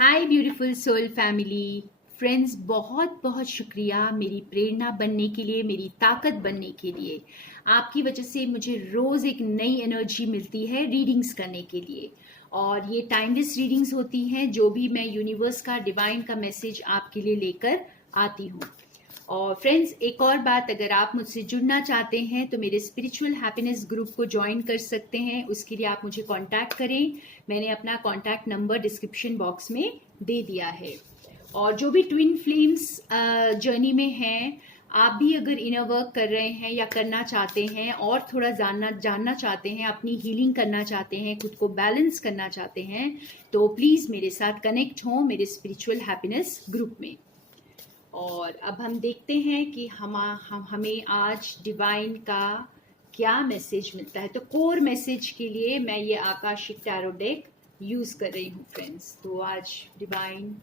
हाय beautiful soul family friends, बहुत बहुत शुक्रिया मेरी प्रेरणा बनने के लिए, मेरी ताकत बनने के लिए। आपकी वजह से मुझे रोज़ एक नई एनर्जी मिलती है रीडिंग्स करने के लिए। और ये टाइमलेस रीडिंग्स होती हैं, जो भी मैं यूनिवर्स का, डिवाइन का मैसेज आपके लिए लेकर आती हूँ। और फ्रेंड्स, एक और बात, अगर आप मुझसे जुड़ना चाहते हैं तो मेरे स्पिरिचुअल हैप्पीनेस ग्रुप को ज्वाइन कर सकते हैं। उसके लिए आप मुझे कांटेक्ट करें। मैंने अपना कांटेक्ट नंबर डिस्क्रिप्शन बॉक्स में दे दिया है। और जो भी ट्विन फ्लेम्स जर्नी में हैं, आप भी अगर इनर वर्क कर रहे हैं या करना चाहते हैं और थोड़ा जानना चाहते हैं, अपनी हीलिंग करना चाहते हैं, खुद को बैलेंस करना चाहते हैं, तो प्लीज़ मेरे साथ कनेक्ट हों मेरे स्पिरिचुअल हैप्पीनेस ग्रुप में। और अब हम देखते हैं कि हमें आज डिवाइन का क्या मैसेज मिलता है। तो कोर मैसेज के लिए मैं ये आकाशिक टैरो डेक यूज़ कर रही हूँ फ्रेंड्स। तो आज डिवाइन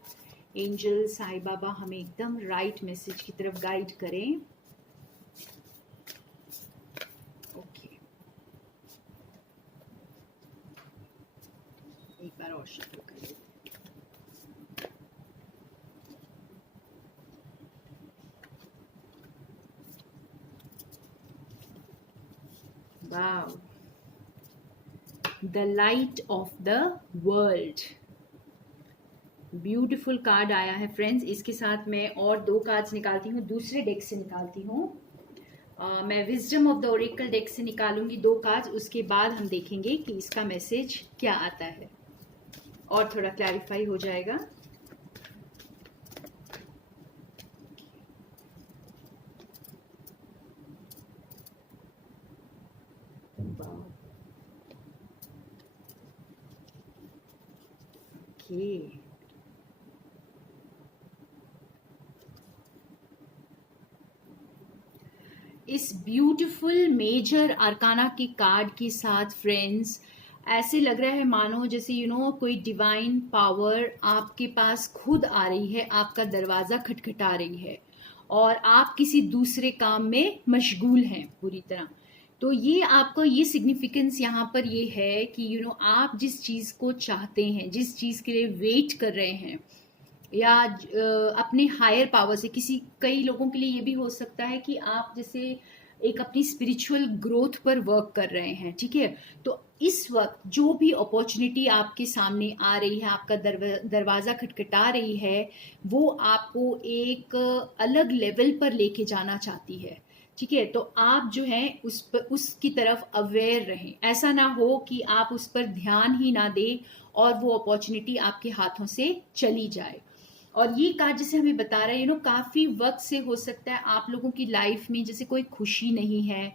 एंजल साईं बाबा हमें एकदम राइट मैसेज की तरफ गाइड करें। ओके, एक बार और शुरू करें। Wow, the light of the world, beautiful card आया है फ्रेंड्स। इसके साथ मैं और दो कार्ड्स निकालती हूँ, दूसरे डेक से निकालती हूँ। मैं wisdom of the Oracle deck से निकालूंगी दो कार्ड्स। उसके बाद हम देखेंगे कि इसका मैसेज क्या आता है और थोड़ा क्लैरिफाई हो जाएगा। ओके, इस ब्यूटीफुल मेजर आर्काना के कार्ड के साथ फ्रेंड्स, ऐसे लग रहा है मानो जैसे कोई डिवाइन पावर आपके पास खुद आ रही है, आपका दरवाजा खटखटा रही है और आप किसी दूसरे काम में मशगूल हैं पूरी तरह। तो ये आपको ये सिग्निफिकेंस यहाँ पर ये है कि आप जिस चीज़ को चाहते हैं, जिस चीज़ के लिए वेट कर रहे हैं, या अपने हायर पावर से, कई लोगों के लिए ये भी हो सकता है कि आप जैसे एक अपनी स्पिरिचुअल ग्रोथ पर वर्क कर रहे हैं, ठीक है। तो इस वक्त जो भी अपॉर्चुनिटी आपके सामने आ रही है, आपका दरवाज़ा खटखटा रही है, वो आपको एक अलग लेवल पर लेके जाना चाहती है, ठीक है। तो आप जो है उसकी तरफ अवेयर रहें। ऐसा ना हो कि आप उस पर ध्यान ही ना दें और वो अपॉर्चुनिटी आपके हाथों से चली जाए। और ये कार्ड जैसे हमें बता रहा है काफी वक्त से हो सकता है आप लोगों की लाइफ में जैसे कोई खुशी नहीं है,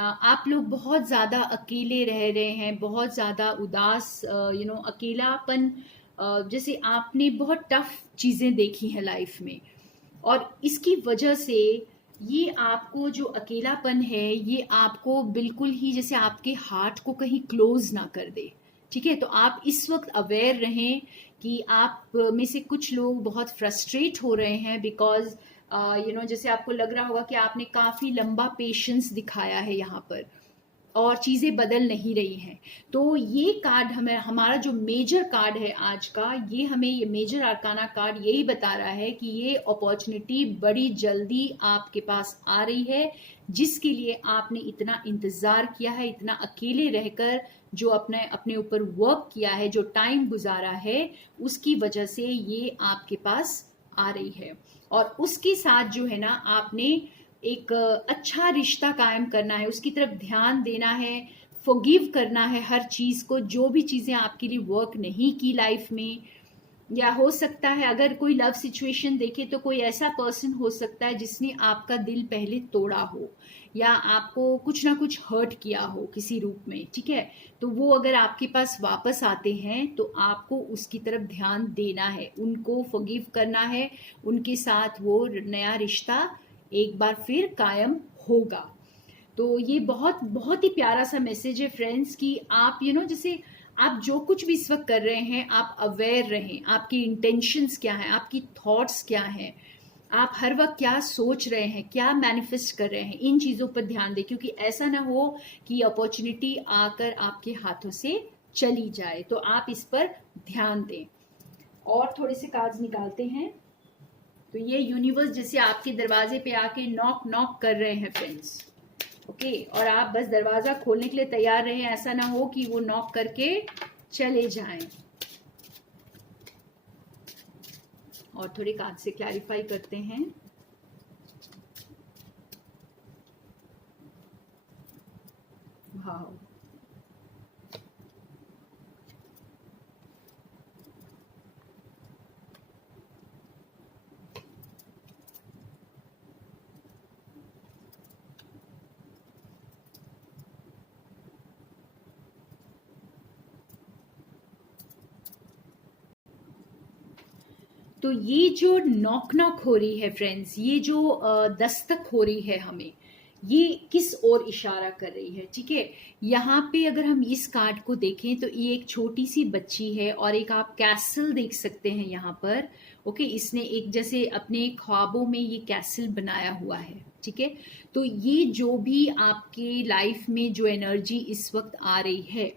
आप लोग बहुत ज्यादा अकेले रह रहे हैं, बहुत ज्यादा उदास, अकेलापन, जैसे आपने बहुत टफ चीजें देखी हैं लाइफ में, और इसकी वजह से ये आपको जो अकेलापन है, ये आपको बिल्कुल ही जैसे आपके हार्ट को कहीं क्लोज ना कर दे, ठीक है। तो आप इस वक्त अवेयर रहें कि आप में से कुछ लोग बहुत फ्रस्ट्रेट हो रहे हैं बिकॉज जैसे आपको लग रहा होगा कि आपने काफी लंबा पेशेंस दिखाया है यहाँ पर और चीजें बदल नहीं रही हैं। तो ये कार्ड हमारा जो मेजर कार्ड है आज का, ये मेजर आर्काना कार्ड यही बता रहा है कि ये अपॉर्चुनिटी बड़ी जल्दी आपके पास आ रही है, जिसके लिए आपने इतना इंतजार किया है, इतना अकेले रहकर जो अपने ऊपर वर्क किया है, जो टाइम गुजारा है, उसकी वजह से ये आपके पास आ रही है। और उसके साथ जो है ना, आपने एक अच्छा रिश्ता कायम करना है, उसकी तरफ ध्यान देना है, फॉरगिव करना है हर चीज को, जो भी चीजें आपके लिए वर्क नहीं की लाइफ में। या हो सकता है अगर कोई लव सिचुएशन देखे तो कोई ऐसा पर्सन हो सकता है जिसने आपका दिल पहले तोड़ा हो या आपको कुछ ना कुछ हर्ट किया हो किसी रूप में, ठीक है। तो वो अगर आपके पास वापस आते हैं तो आपको उसकी तरफ ध्यान देना है, उनको फॉरगिव करना है, उनके साथ वो नया रिश्ता एक बार फिर कायम होगा। तो ये बहुत बहुत ही प्यारा सा मैसेज है फ्रेंड्स कि आप जैसे आप जो कुछ भी इस वक्त कर रहे हैं, आप अवेयर रहें, आपकी इंटेंशंस क्या हैं, आपकी थॉट्स क्या हैं, आप हर वक्त क्या सोच रहे हैं, क्या मैनिफेस्ट कर रहे हैं, इन चीजों पर ध्यान दें, क्योंकि ऐसा ना हो कि अपॉर्चुनिटी आकर आपके हाथों से चली जाए। तो आप इस पर ध्यान दें। और थोड़े से कार्ड्स निकालते हैं। तो ये यूनिवर्स जैसे आपके दरवाजे पे आके नॉक नॉक कर रहे हैं फ्रेंड्स, ओके, और आप बस दरवाजा खोलने के लिए तैयार रहें, ऐसा ना हो कि वो नॉक करके चले जाएं। और थोड़े कार्ड से क्लैरिफाई करते हैं। वाओ, तो ये जो नॉक नॉक हो रही है फ्रेंड्स, ये जो दस्तक हो रही है हमें, ये किस ओर इशारा कर रही है? ठीक है, यहाँ पे अगर हम इस कार्ड को देखें तो ये एक छोटी सी बच्ची है और एक आप कैसल देख सकते हैं यहाँ पर। ओके, इसने एक जैसे अपने ख्वाबों में ये कैसल बनाया हुआ है। ठीक है, तो ये जो भी आपके लाइफ में जो एनर्जी इस वक्त आ रही है,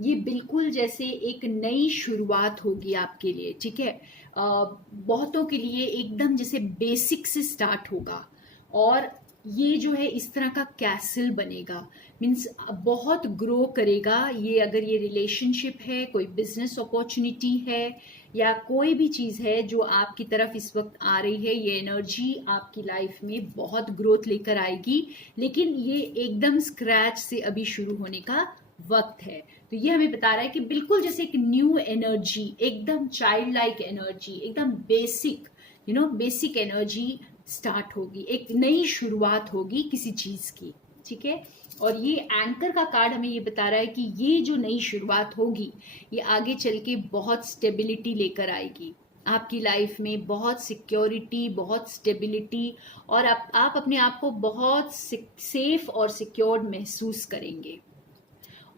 ये बिल्कुल जैसे एक नई शुरुआत होगी आपके लिए। ठीक है, बहुतों के लिए एकदम जैसे बेसिक से स्टार्ट होगा और ये जो है इस तरह का कैसल बनेगा, मीन्स बहुत ग्रो करेगा ये। अगर ये रिलेशनशिप है, कोई बिजनेस अपॉर्चुनिटी है, या कोई भी चीज़ है जो आपकी तरफ इस वक्त आ रही है, ये एनर्जी आपकी लाइफ में बहुत ग्रोथ लेकर आएगी। लेकिन ये एकदम स्क्रैच से अभी शुरू होने का वक्त है। तो ये हमें बता रहा है कि बिल्कुल जैसे एक न्यू एनर्जी, एकदम चाइल्ड लाइक एनर्जी, एकदम बेसिक बेसिक एनर्जी स्टार्ट होगी, एक नई शुरुआत होगी किसी चीज की। ठीक है, और ये एंकर का कार्ड हमें ये बता रहा है कि ये जो नई शुरुआत होगी, ये आगे चल के बहुत स्टेबिलिटी लेकर आएगी आपकी लाइफ में, बहुत सिक्योरिटी, बहुत स्टेबिलिटी, और आप अपने आप को बहुत सेफ और सिक्योर्ड महसूस करेंगे।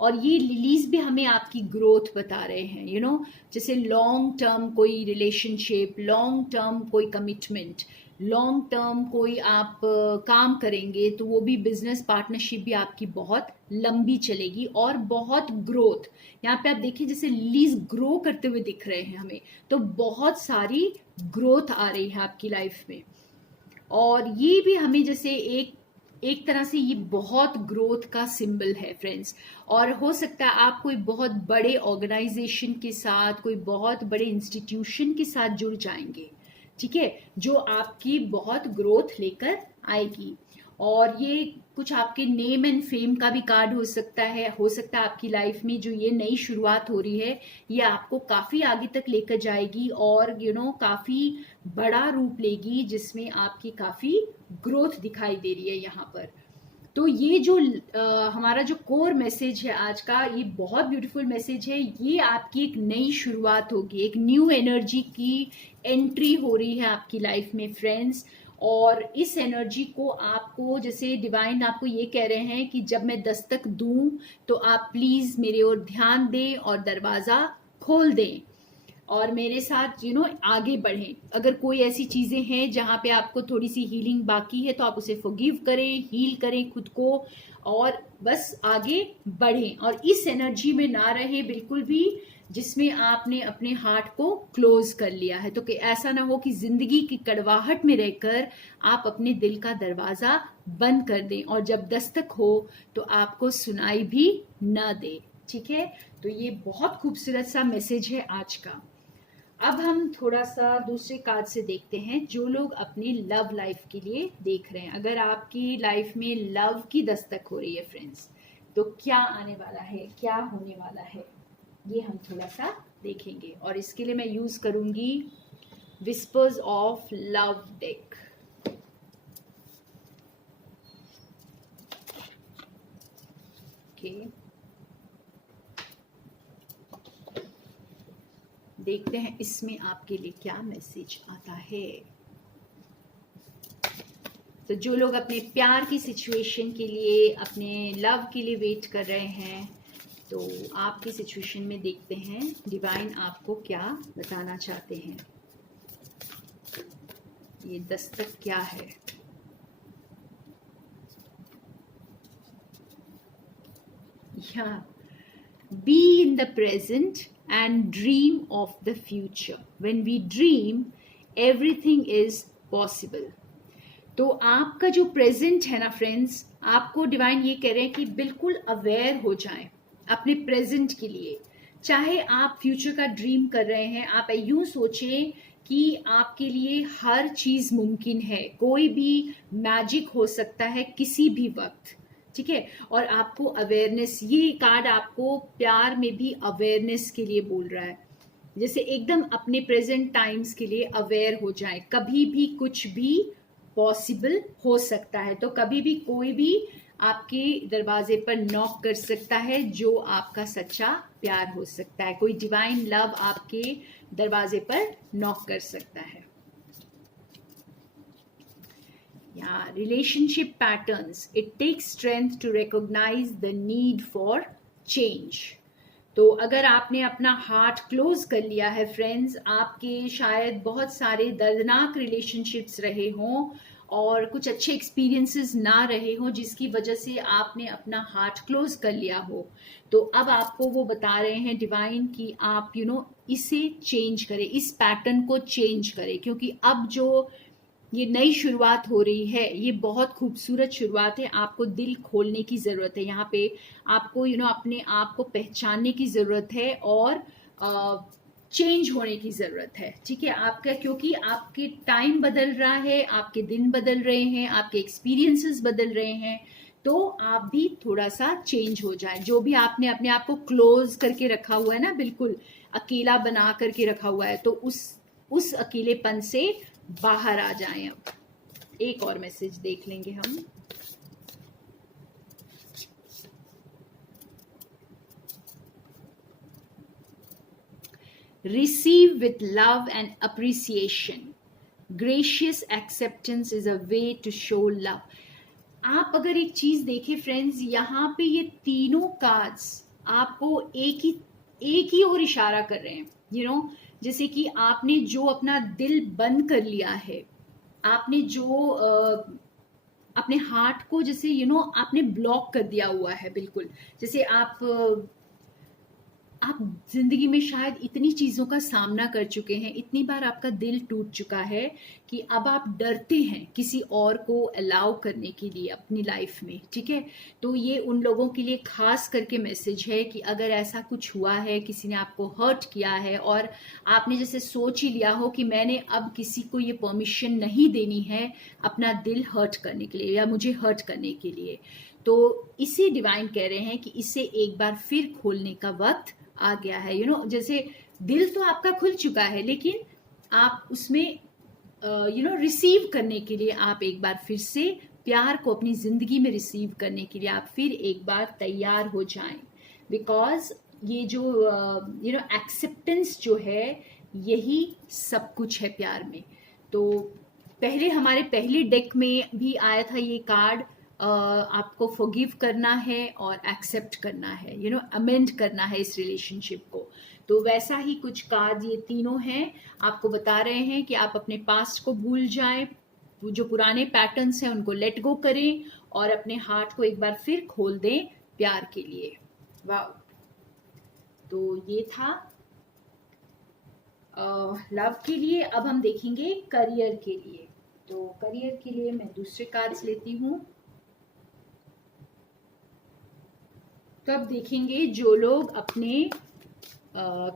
और ये लिलीज भी हमें आपकी ग्रोथ बता रहे हैं, जैसे लॉन्ग टर्म कोई रिलेशनशिप, लॉन्ग टर्म कोई कमिटमेंट, लॉन्ग टर्म कोई आप काम करेंगे तो वो भी बिजनेस पार्टनरशिप भी आपकी बहुत लंबी चलेगी और बहुत ग्रोथ। यहाँ पे आप देखिए जैसे लिलीज ग्रो करते हुए दिख रहे हैं हमें, तो बहुत सारी ग्रोथ आ रही है आपकी लाइफ में। और ये भी हमें जैसे एक तरह से ये बहुत ग्रोथ का सिंबल है फ्रेंड्स। और हो सकता है आप कोई बहुत बड़े ऑर्गेनाइजेशन के साथ, कोई बहुत बड़े इंस्टीट्यूशन के साथ जुड़ जाएंगे। ठीक है, जो आपकी बहुत ग्रोथ लेकर आएगी। और ये कुछ आपके नेम एंड फेम का भी कार्ड हो सकता है। हो सकता है आपकी लाइफ में जो ये नई शुरुआत हो रही है, ये आपको काफी आगे तक लेकर जाएगी और काफी बड़ा रूप लेगी, जिसमें आपकी काफी ग्रोथ दिखाई दे रही है यहाँ पर। तो ये जो हमारा जो कोर मैसेज है आज का, ये बहुत ब्यूटीफुल मैसेज है। ये आपकी एक नई शुरुआत होगी, एक न्यू एनर्जी की एंट्री हो रही है आपकी लाइफ में फ्रेंड्स। और इस एनर्जी को आपको, जैसे डिवाइन आपको ये कह रहे हैं कि जब मैं दस्तक दूं तो आप प्लीज मेरे ओर ध्यान दें और दरवाजा खोल दें और मेरे साथ आगे बढ़ें। अगर कोई ऐसी चीजें हैं जहां पे आपको थोड़ी सी हीलिंग बाकी है तो आप उसे फॉरगिव करें, हील करें खुद को और बस आगे बढ़ें। और इस एनर्जी में ना रहे बिल्कुल भी जिसमें आपने अपने हार्ट को क्लोज कर लिया है। तो कि ऐसा ना हो कि जिंदगी की कड़वाहट में रहकर आप अपने दिल का दरवाजा बंद कर दें और जब दस्तक हो तो आपको सुनाई भी ना दे। ठीक है, तो ये बहुत खूबसूरत सा मैसेज है आज का। अब हम थोड़ा सा दूसरे कार्ड से देखते हैं जो लोग अपनी लव लाइफ के लिए देख रहे हैं। अगर आपकी लाइफ में लव की दस्तक हो रही है फ्रेंड्स, तो क्या आने वाला है, क्या होने वाला है, ये हम थोड़ा सा देखेंगे। और इसके लिए मैं यूज करूंगी whispers of love deck. Okay, देखते हैं इसमें आपके लिए क्या मैसेज आता है। तो जो लोग अपने प्यार की सिचुएशन के लिए, अपने लव के लिए वेट कर रहे हैं, तो आपकी सिचुएशन में देखते हैं डिवाइन आपको क्या बताना चाहते हैं। ये दस्तक क्या है? या be in the present and dream of the future. When we dream, everything is possible. तो आपका जो प्रेजेंट है ना फ्रेंड्स, आपको डिवाइन ये कह रहे हैं कि बिल्कुल अवेयर हो जाएं अपने प्रेजेंट के लिए. चाहे आप फ्यूचर का ड्रीम कर रहे हैं, आप यूं सोचें कि आपके लिए हर चीज मुमकिन है, कोई भी मैजिक हो सकता है किसी भी वक्त, ठीक है. और आपको अवेयरनेस, ये कार्ड आपको प्यार में भी अवेयरनेस के लिए बोल रहा है. जैसे एकदम अपने प्रेजेंट टाइम्स के लिए अवेयर हो जाए, कभी भी कुछ भी पॉसिबल हो सकता है. तो कभी भी कोई भी आपके दरवाजे पर नॉक कर सकता है, जो आपका सच्चा प्यार हो सकता है. कोई डिवाइन लव आपके दरवाजे पर नॉक कर सकता है. या relationship patterns, it takes strength to recognise the need for change. तो अगर आपने अपना हार्ट क्लोज कर लिया है फ्रेंड्स, आपके शायद बहुत सारे दर्दनाक रिलेशनशिप्स रहे हों और कुछ अच्छे एक्सपीरियंसेस ना रहे हों, जिसकी वजह से आपने अपना हार्ट क्लोज कर लिया हो. तो अब आपको वो बता रहे हैं डिवाइन कि आप इसे चेंज करें, इस पैटर्न को चेंज करें, क्योंकि अब जो ये नई शुरुआत हो रही है, ये बहुत खूबसूरत शुरुआत है. आपको दिल खोलने की ज़रूरत है. यहाँ पे आपको अपने आप को पहचानने की ज़रूरत है और चेंज होने की ज़रूरत है, ठीक है. आपका, क्योंकि आपके टाइम बदल रहा है, आपके दिन बदल रहे हैं, आपके एक्सपीरियंसेस बदल रहे हैं. तो आप भी थोड़ा सा चेंज हो जाए. जो भी आपने अपने आप को क्लोज करके रखा हुआ है ना, बिल्कुल अकेला बना करके रखा हुआ है, तो उस अकेलेपन से बाहर आ जाएं. अब एक और मैसेज देख लेंगे हम. Receive with love and appreciation. Gracious acceptance is a way to show love. आप अगर एक चीज देखें फ्रेंड्स, यहाँ पे ये तीनों कार्ड्स आपको एक ही ओर इशारा कर रहे हैं. जैसे कि आपने जो अपना दिल बंद कर लिया है, आपने जो अपने हार्ट को जैसे आपने ब्लॉक कर दिया हुआ है, बिल्कुल जैसे आप जिंदगी में शायद इतनी चीजों का सामना कर चुके हैं, इतनी बार आपका दिल टूट चुका है कि अब आप डरते हैं किसी और को अलाउ करने के लिए अपनी लाइफ में, ठीक है. तो ये उन लोगों के लिए खास करके मैसेज है कि अगर ऐसा कुछ हुआ है, किसी ने आपको हर्ट किया है और आपने जैसे सोच ही लिया हो कि मैंने अब किसी को ये परमिशन नहीं देनी है अपना दिल हर्ट करने के लिए या मुझे हर्ट करने के लिए, तो इसे डिवाइन कह रहे हैं कि इसे एक बार फिर खोलने का वक्त आ गया है. जैसे दिल तो आपका खुल चुका है, लेकिन आप उसमें रिसीव करने के लिए आप एक बार फिर से प्यार को अपनी जिंदगी में रिसीव करने के लिए आप फिर एक बार तैयार हो जाएं. बिकॉज ये जो एक्सेप्टेंस जो है, यही सब कुछ है प्यार में. तो पहले हमारे पहले डेक में भी आया था ये कार्ड, आपको फॉरगिव करना है और एक्सेप्ट करना है, अमेंड करना है इस रिलेशनशिप को. तो वैसा ही कुछ कार्ड ये तीनों हैं, आपको बता रहे हैं कि आप अपने पास्ट को भूल जाएं, जो पुराने पैटर्न्स हैं उनको लेट गो करें और अपने हार्ट को एक बार फिर खोल दें प्यार के लिए. वाह. तो ये था लव के लिए. अब हम देखेंगे करियर के लिए. तो करियर के लिए मैं दूसरे कार्ड्स लेती हूँ. तो अब देखेंगे जो लोग अपने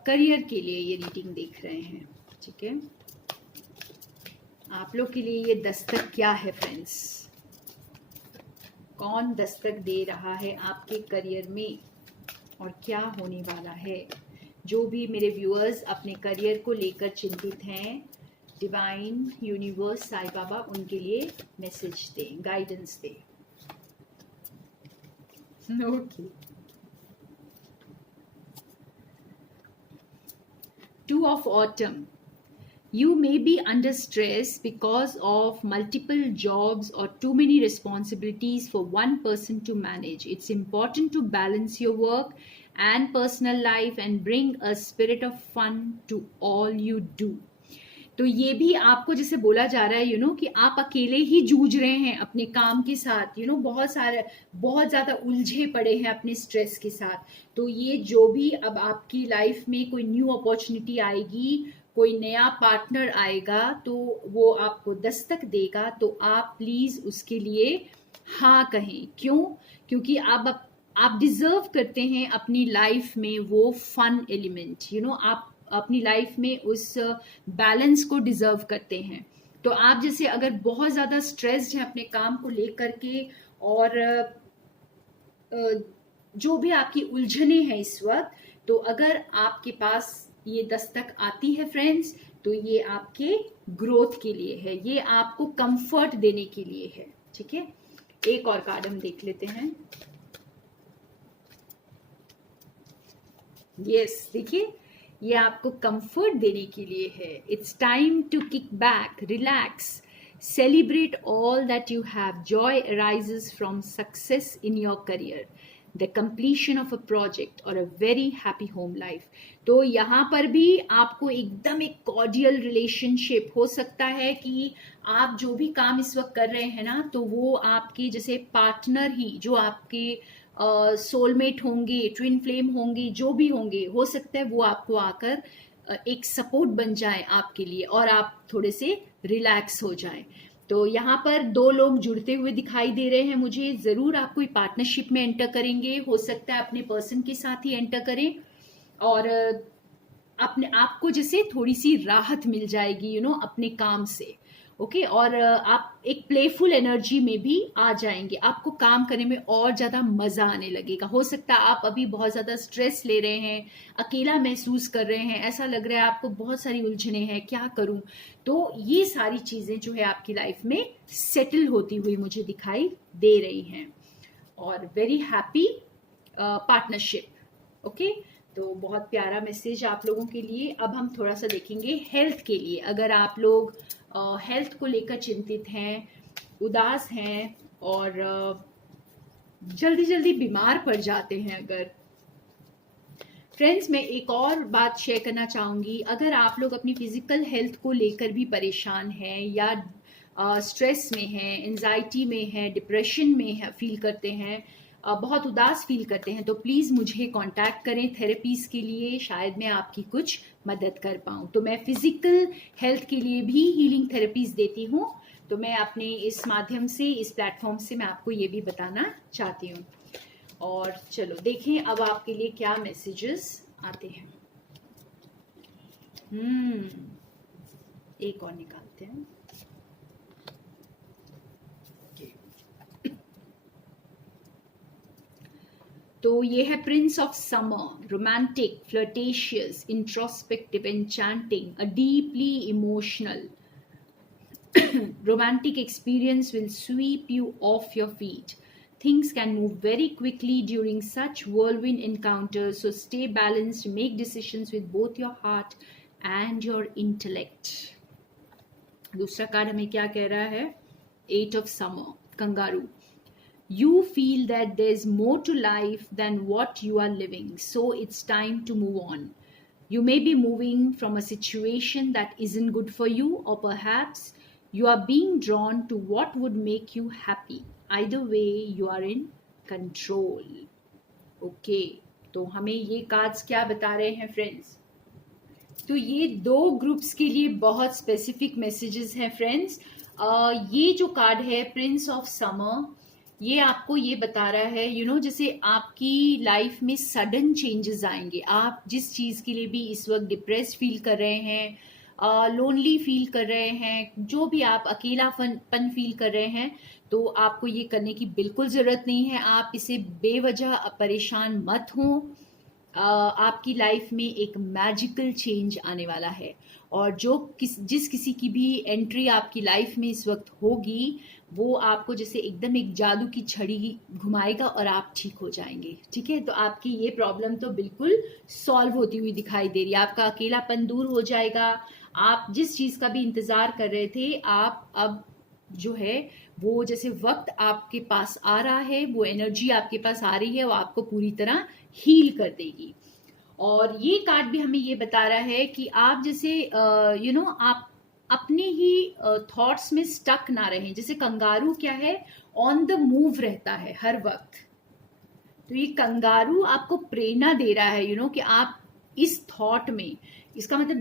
करियर के लिए ये रीडिंग देख रहे हैं, ठीक है, आप लोग के लिए ये दस्तक क्या है फ्रेंड्स. कौन दस्तक दे रहा है आपके करियर में और क्या होने वाला है. जो भी मेरे व्यूअर्स अपने करियर को लेकर चिंतित हैं, डिवाइन यूनिवर्स साईं बाबा उनके लिए मैसेज दें, गाइडेंस दें. Okay. Two of Autumn. You may be under stress because of multiple jobs or too many responsibilities for one person to manage. It's important to balance your work and personal life and bring a spirit of fun to all you do. तो ये भी आपको जैसे बोला जा रहा है कि आप अकेले ही जूझ रहे हैं अपने काम के साथ, बहुत ज्यादा उलझे पड़े हैं अपने स्ट्रेस के साथ। तो ये जो भी अब आपकी लाइफ में कोई न्यू अपॉर्चुनिटी आएगी, कोई नया पार्टनर आएगा, तो वो आपको दस्तक देगा, तो आप प्लीज उसके लिए हाँ कहें। क्यों? क्योंकि आप डिजर्व करते हैं अपनी लाइफ में वो फन एलिमेंट, आप अपनी लाइफ में उस बैलेंस को डिजर्व करते हैं। तो आप जैसे अगर बहुत ज्यादा स्ट्रेस्ड हैं अपने काम को लेकर के, और जो भी आपकी उलझने हैं इस वक्त, तो अगर आपके पास ये दस्तक आती है फ्रेंड्स, तो ये आपके ग्रोथ के लिए है, ये आपको कंफर्ट देने के लिए है। ठीक है, एक और कार्ड हम देख लेते हैं। यस, देखिए ये आपको कंफर्ट देने के लिए है। It's time to kick back, relax, celebrate all that you have. Joy arises from success in your career, the completion of a project और a very happy home life. तो यहाँ पर भी आपको एकदम एक कॉर्डियल रिलेशनशिप हो सकता है कि आप जो भी काम इस वक्त कर रहे हैं ना, तो वो आपके जैसे पार्टनर ही, जो आपके सोलमेट होंगे, ट्विन फ्लेम होंगे, जो भी होंगे, हो सकता है वो आपको आकर एक सपोर्ट बन जाए आपके लिए, और आप थोड़े से रिलैक्स हो जाएं। तो यहाँ पर दो लोग जुड़ते हुए दिखाई दे रहे हैं मुझे। जरूर आप कोई पार्टनरशिप में एंटर करेंगे, हो सकता है अपने पर्सन के साथ ही एंटर करें, और अपने आपको जैसे थोड़ी सी राहत मिल जाएगी अपने काम से। ओके, और आप एक प्लेफुल एनर्जी में भी आ जाएंगे, आपको काम करने में और ज्यादा मजा आने लगेगा। हो सकता है आप अभी बहुत ज्यादा स्ट्रेस ले रहे हैं, अकेला महसूस कर रहे हैं, ऐसा लग रहा है आपको बहुत सारी उलझने हैं, क्या करूं। तो ये सारी चीजें जो है आपकी लाइफ में सेटल होती हुई मुझे दिखाई दे रही हैं, और वेरी हैप्पी पार्टनरशिप। ओके, तो बहुत प्यारा मैसेज आप लोगों के लिए। अब हम थोड़ा सा देखेंगे हेल्थ के लिए। अगर आप लोग हेल्थ को लेकर चिंतित हैं, उदास हैं, और जल्दी जल्दी बीमार पड़ जाते हैं, अगर फ्रेंड्स, मैं एक और बात शेयर करना चाहूंगी। अगर आप लोग अपनी फिजिकल हेल्थ को लेकर भी परेशान हैं, या स्ट्रेस में हैं, एंजाइटी में हैं, डिप्रेशन में है, फील करते हैं, बहुत उदास फील करते हैं, तो प्लीज़ मुझे कांटेक्ट करें थेरेपीज के लिए, शायद मैं आपकी कुछ मदद कर पाऊँ। तो मैं फिजिकल हेल्थ के लिए भी हीलिंग थेरेपीज देती हूँ, तो मैं अपने इस माध्यम से, इस प्लेटफॉर्म से मैं आपको ये भी बताना चाहती हूँ। और चलो देखें अब आपके लिए क्या मैसेजेस आते हैं। एक और निकालते हैं। तो ये है prince of summer, romantic, flirtatious, introspective, enchanting, a deeply emotional romantic experience will sweep you off your feet. Things can move very quickly during such whirlwind encounters, so stay balanced, make decisions with both your heart and your intellect. दूसरा card हमें क्या कह रहा है? 8 of summer, kangaroo. You feel that there's more to life than what you are living, so it's time to move on. You may be moving from a situation that isn't good for you, or perhaps you are being drawn to what would make you happy. Either way, you are in control. Okay, तो हमें ये cards क्या बता रहे हैं friends? तो ये दो ग्रुप्स के लिए बहुत स्पेसिफिक मैसेजेस हैं फ्रेंड्स। ये जो कार्ड है प्रिंस ऑफ समर, ये आपको ये बता रहा है जैसे आपकी लाइफ में सडन चेंजेस आएंगे। आप जिस चीज़ के लिए भी इस वक्त डिप्रेस्ड फील कर रहे हैं, लोनली फील कर रहे हैं, जो भी आप अकेलापन फील कर रहे हैं, तो आपको ये करने की बिल्कुल ज़रूरत नहीं है। आप इसे बेवजह परेशान मत हों। आपकी लाइफ में एक मैजिकल चेंज आने वाला है, और जिस किसी की भी एंट्री आपकी लाइफ में इस वक्त होगी, वो आपको जैसे एकदम एक जादू की छड़ी घुमाएगा और आप ठीक हो जाएंगे। ठीक है, तो आपकी ये प्रॉब्लम तो बिल्कुल सॉल्व होती हुई दिखाई दे रही है। आपका अकेलापन दूर हो जाएगा। आप जिस चीज़ का भी इंतज़ार कर रहे थे, आप अब जो है वो जैसे वक्त आपके पास आ रहा है, वो एनर्जी आपके पास आ रही है, वो आपको पूरी तरह हील कर देगी। और ये कार्ड भी हमें ये बता रहा है कि आप जैसे आप अपने ही थॉट्स में स्टक ना रहें। जैसे कंगारू क्या है, ऑन द मूव रहता है हर वक्त। तो ये कंगारू आपको प्रेरणा दे रहा है कि आप इस थॉट में, इसका मतलब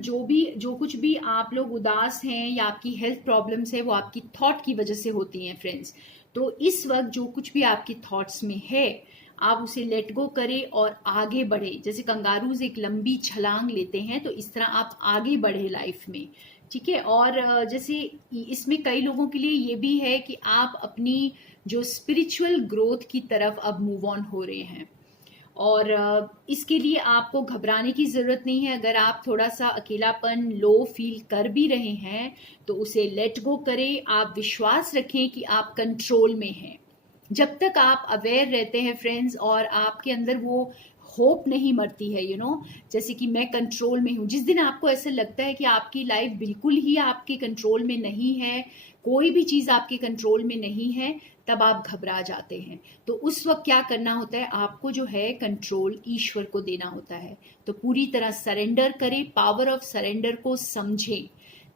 जो कुछ भी आप लोग उदास हैं या आपकी हेल्थ प्रॉब्लम्स है वो आपकी थॉट की वजह से होती हैं फ्रेंड्स। तो इस वक्त जो कुछ भी आपकी थॉट्स में है आप उसे लेट गो करें और आगे बढ़े। जैसे कंगारूज एक लंबी छलांग लेते हैं तो इस तरह आप आगे बढ़े लाइफ में, ठीक है। और जैसे इसमें कई लोगों के लिए ये भी है कि आप अपनी जो स्पिरिचुअल ग्रोथ की तरफ अब मूव ऑन हो रहे हैं, और इसके लिए आपको घबराने की ज़रूरत नहीं है। अगर आप थोड़ा सा अकेलापन लो फील कर भी रहे हैं तो उसे लेट गो करें। आप विश्वास रखें कि आप कंट्रोल में हैं। जब तक आप अवेयर रहते हैं फ्रेंड्स और आपके अंदर वो होप नहीं मरती है जैसे कि मैं कंट्रोल में हूँ। जिस दिन आपको ऐसा लगता है कि आपकी लाइफ बिल्कुल ही आपके कंट्रोल में नहीं है, कोई भी चीज़ आपके कंट्रोल में नहीं है, तब आप घबरा जाते हैं। तो उस वक्त क्या करना होता है, आपको जो है कंट्रोल ईश्वर को देना होता है। तो पूरी तरह सरेंडर करें, पावर ऑफ सरेंडर को समझें,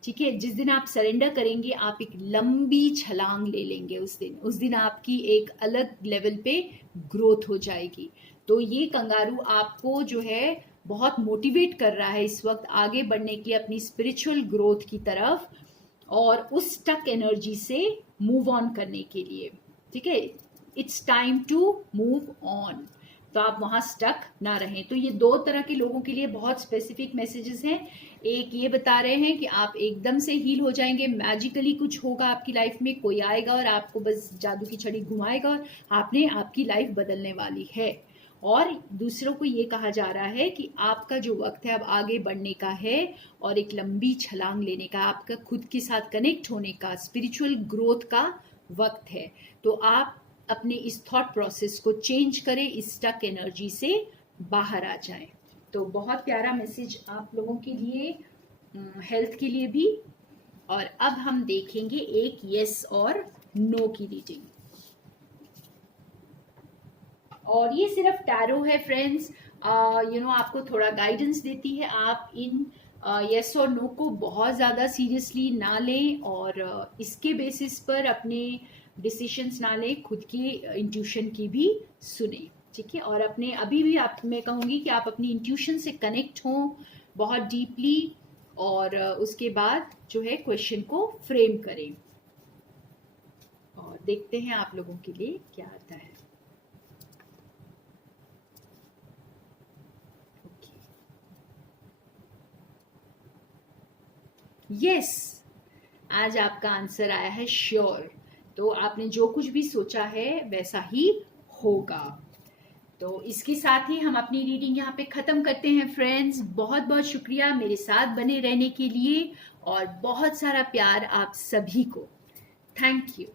ठीक है। जिस दिन आप सरेंडर करेंगे आप एक लंबी छलांग ले लेंगे। उस दिन आपकी एक अलग लेवल पे ग्रोथ हो जाएगी। तो ये कंगारू आपको जो है बहुत मोटिवेट कर रहा है इस वक्त आगे बढ़ने की अपनी स्पिरिचुअल ग्रोथ की तरफ और उस स्टक एनर्जी से मूव ऑन करने के लिए, ठीक है। It's time to move on. तो आप वहां स्टक ना रहें। तो ये दो तरह के लोगों के लिए बहुत स्पेसिफिक मैसेजेस हैं। एक ये बता रहे हैं कि आप एकदम से हील हो जाएंगे, मैजिकली कुछ होगा आपकी लाइफ में, कोई आएगा और आपको बस जादू की छड़ी घुमाएगा और आपकी लाइफ बदलने वाली है। और दूसरों को ये कहा जा रहा है कि आपका जो वक्त है अब आगे बढ़ने का है और एक लंबी छलांग लेने का, आपका खुद के साथ कनेक्ट होने का, स्पिरिचुअल ग्रोथ का वक्त है। तो आप अपने इस थॉट प्रोसेस को चेंज करें, इस स्टक एनर्जी से बाहर आ जाएं। तो बहुत प्यारा मैसेज आप लोगों के लिए, हेल्थ के लिए भी। और अब हम देखेंगे एक यस और नो की रीडिंग। और ये सिर्फ टैरो है फ्रेंड्स, आपको थोड़ा गाइडेंस देती है। आप इन यस और नो को बहुत ज़्यादा सीरियसली ना लें और इसके बेसिस पर अपने डिसीशंस ना लें, खुद की इंट्यूशन की भी सुने, ठीक है। और अपने अभी भी मैं कहूँगी कि आप अपनी इंट्यूशन से कनेक्ट हों बहुत डीपली और उसके बाद जो है क्वेश्चन को फ्रेम करें और देखते हैं आप लोगों के लिए क्या आता है। यस, आज आपका आंसर आया है श्योर। तो आपने जो कुछ भी सोचा है वैसा ही होगा। तो इसके साथ ही हम अपनी रीडिंग यहाँ पे खत्म करते हैं फ्रेंड्स। बहुत बहुत शुक्रिया मेरे साथ बने रहने के लिए और बहुत सारा प्यार आप सभी को। Thank you.